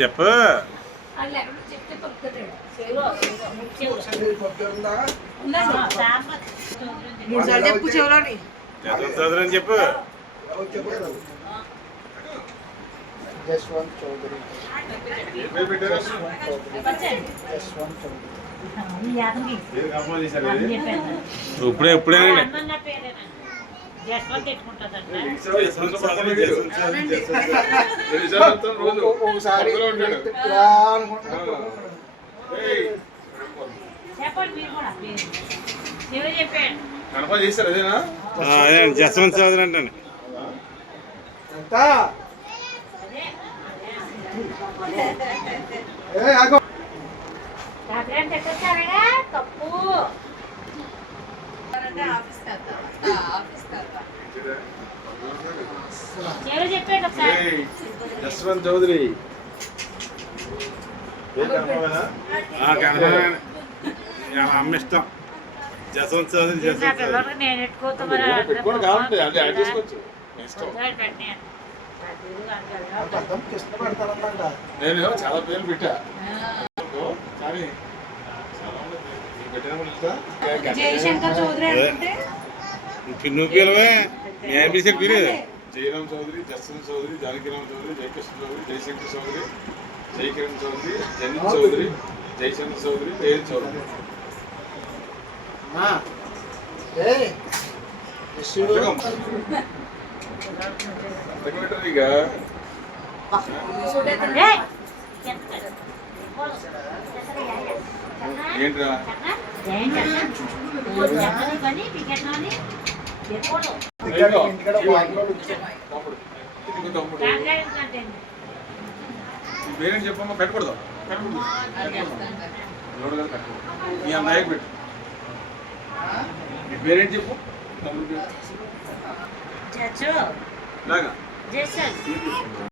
చెప్పు. చెప్పు చెవులోని అని చెప్పు. జస్వంత్ చౌదరి జస్వంత్ చౌదరి ఇప్పుడే ఓ- ఒకసారి జస్వంత్ చౌదరి తెచ్చారా తప్పు. ఎవరు చెప్పాడు జస్వంత్ చౌదరి పేరు కన్ఫర్మేనా? ఆ, కనపడండి. ఇలా అమ్మ ఇష్టం. జస్వంత్ చౌదరి జస్వంత్ కావాలంటే అంటే యాడ్ చేసుకోవచ్చు నేను చాలా పేర్లు పెట్టా. కానీ చాలా? జయశంకర్ చౌదరి అంటే నువ్వు పిలవే నేను పిలిచిన పిలువు జయరామ్ చౌదరి జస్వంత్ చౌదరి జానకిరామ్ చౌదరి జయకృష్ణ చౌదరి జయశంకర్ చౌదరి జయకిరణ్ చౌదరి జనిత్ చౌదరి జయచంద్ర చౌదరి జయన్ చౌదరి. సెక్రటరీగా ఏంట్రా పేరేంటి చెప్పమ్మా పెట్టకూడదు మీ అన్నయ్యకి పెట్టు పేరేంటి చెప్పు తమ్ముడు